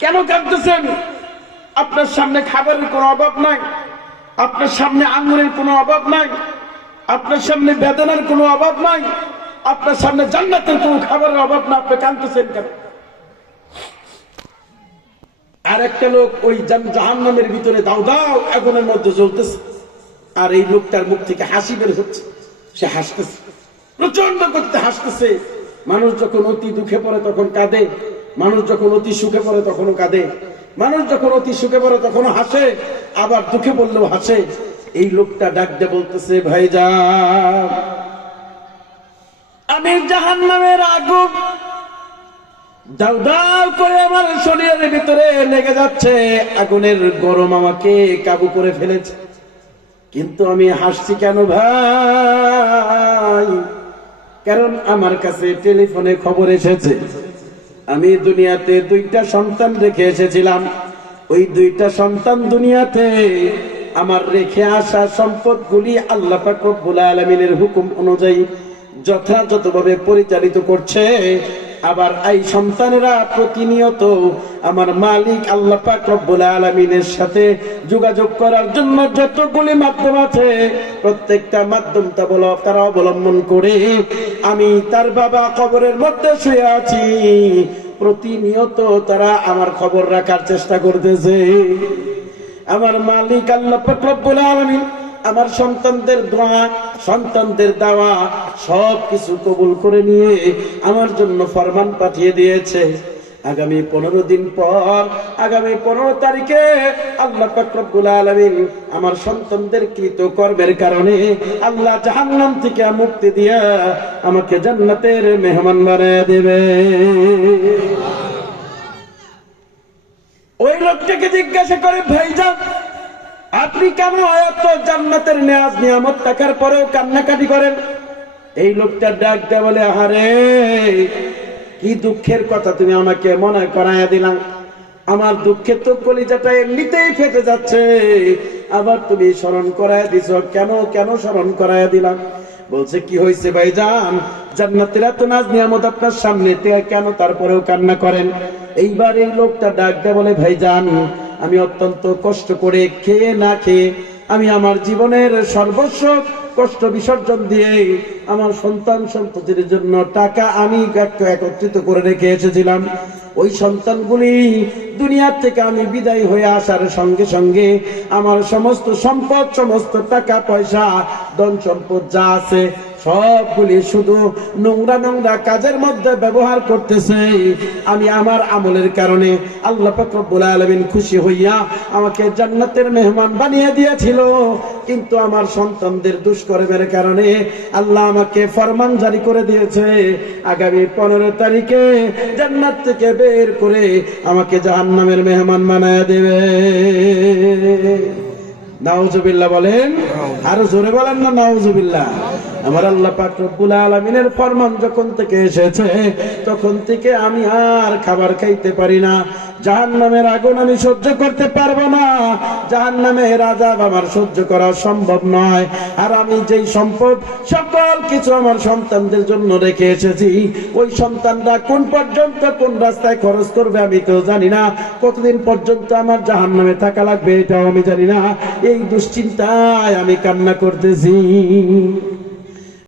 কেন কাঁদতেছেন? আপনার সামনে খাবারের কোনো অভাব নাই, আপনার সামনে আঙ্গুরের কোনো অভাব নাই, আপনার সামনে বেদনার কোনো অভাব নাই, আপনার সামনে জান্নাতের কোনো খাবারের অভাব না, আপনি কাঁদতেছেন কেন? আর একটা লোক ওই জাহান্নামের ভিতরে দাও দাও আগুনের মধ্যে জ্বলতেছে, আর এই লোকটার মুখ থেকে হাসি বের হচ্ছে, সে হাসতেছে, প্রচন্ড করতে হাসতেছে। মানুষ যখন অতি দুঃখে পড়ে তখন কাঁদে, মানুষ যখন অতি সুখে পড়ে তখনও কাঁদে, মানুষ যখন অতি সুখে পড়ে তখনও হাসে, আবার দুঃখে পড়লেও হাসে। এই লোকটা ডাক দিয়ে বলতেছে, ভাইজান আমি জাহান্নামের আগুন দাউ দাউ করে আমার শরীরের ভিতরে লেগে যাচ্ছে, আগুনের গরম আমাকে কাবু করে ফেলেছে, কিন্তু আমি হাসছি কেন ভাই? কারণ আমার কাছে টেলিফোনে খবর এসেছে আমি দুনিয়াতে 2টা সন্তান রেখে এসেছিলাম। ওই 2টা সন্তান দুনিয়াতে আমার রেখে আসা সম্পদগুলি আল্লাহ পাক রব্বুল আলামিনের হুকুম অনুযায়ী যথাযথভাবে পরিচালিত করছে। আবার এই সন্তানেরা প্রতিনিয়ত আমার মালিক আল্লাহ পাক রব্বুল আলামিনের সাথে যোগাযোগ করার জন্য যতগুলি মাধ্যম আছে প্রত্যেকটা মাধ্যম তারা অবলম্বন করে আমি তার বাবা কবরের মধ্যে শুয়ে আছি, প্রতিনিয়ত তারা আমার খবর রাখার চেষ্টা করতেছে। আমার মালিক আল্লাহ পাক রব্বুল আলামিন আমার সন্তানদের দোয়া, সন্তানদের দাওয়া সব কিছু কবুল করে নিয়ে আমার জন্য ফরমান পাঠিয়ে দিয়েছে। আগামী 15 দিন পর, আগামী 15 তারিখে আল্লাহ পাক রব্বুল আলামিন আমার সন্তানদের কৃত কর্মের কারণে আল্লাহ জাহান্নাম থেকে মুক্তি দিয়া আমাকে জান্নাতের মেহমান বানায় দেবে। ওই লোকটাকে জিজ্ঞাসা করে, ভাইজান আপনি কেন এত জান্নাতের নেয়াজ নিয়ামত থাকার পরেও কান্নাকাটি করেন? এই লোকটা ডাক দেয়া বলে, আহারে কি দুঃখের কথা তুমি আমাকে মনে করাইয়া দিলাম, আমার দুঃখের তো কলিজাটা এমনিতেই ফেটে যাচ্ছে, আবার তুমি স্মরণ করাইয়া দিছ, কেন কেন স্মরণ করাইয়া দিলাম? বলছে, কি হয়েছে ভাইজান? জান্নাতের এত নাজ নিয়ামত আপনার সামনে, কেন তারপরেও কান্না করেন? এইবার এই লোকটা ডাক দেয়া বলে, ভাইজান আমি অত্যন্ত কষ্ট করে খেয়ে না খেয়ে আমি আমার জীবনের সর্বস্ব কষ্ট বিসর্জন দিয়ে আমার সন্তান সন্ততির জন্য টাকা আমি একত্রিত করে রেখে এসেছিলাম। ওই সন্তানগুলি দুনিয়ার থেকে আমি বিদায় হয়ে আসার সঙ্গে সঙ্গে আমার সমস্ত সম্পদ, সমস্ত টাকা পয়সা, ধন সম্পদ যা আছে সবগুলি শুধু নোংরা নোংরা কাজের মধ্যে ব্যবহার করতেছে। আমি আমার আমলের কারণে আল্লাহ পাক রব্বুল আলামিন খুশি হইয়া আমাকে জান্নাতের মেহমান বানিয়ে দিয়েছিল, কিন্তু আমার সন্তানদের দুষ্কর্মের কারণে আল্লাহ আমাকে ফরমান জারি করে দিয়েছে, আগামী 15 তারিখে জান্নাত থেকে বের করে আমাকে জাহান্নামের মেহমান বানায় দেবে। নাউজুবিল্লাহ বলেন, আরো জোরে বলেন না নাউজুবিল্লাহ। আমার আল্লাহ পাক রব্বুল আলামিনের ফরমান যখন থেকে এসেছে তখন থেকে আমি আর খাবার খাইতে পারি না, জাহান্নামের আগুন আমি সহ্য করতে পারবো না, জাহান্নামের আযাব আমার সহ্য করা সম্ভব নয়। আর আমি যেই সম্পদ সকল কিছু আমার সন্তানদের জন্য রেখে এসেছি, ওই সন্তানরা কোন পর্যন্ত কোন রাস্তায় খরচ করবে আমি তো জানি না, কতদিন পর্যন্ত আমার জাহান্নামে থাকা লাগবে এটাও আমি জানি না। এই দুশ্চিন্তায় আমি কান্না করতেছি।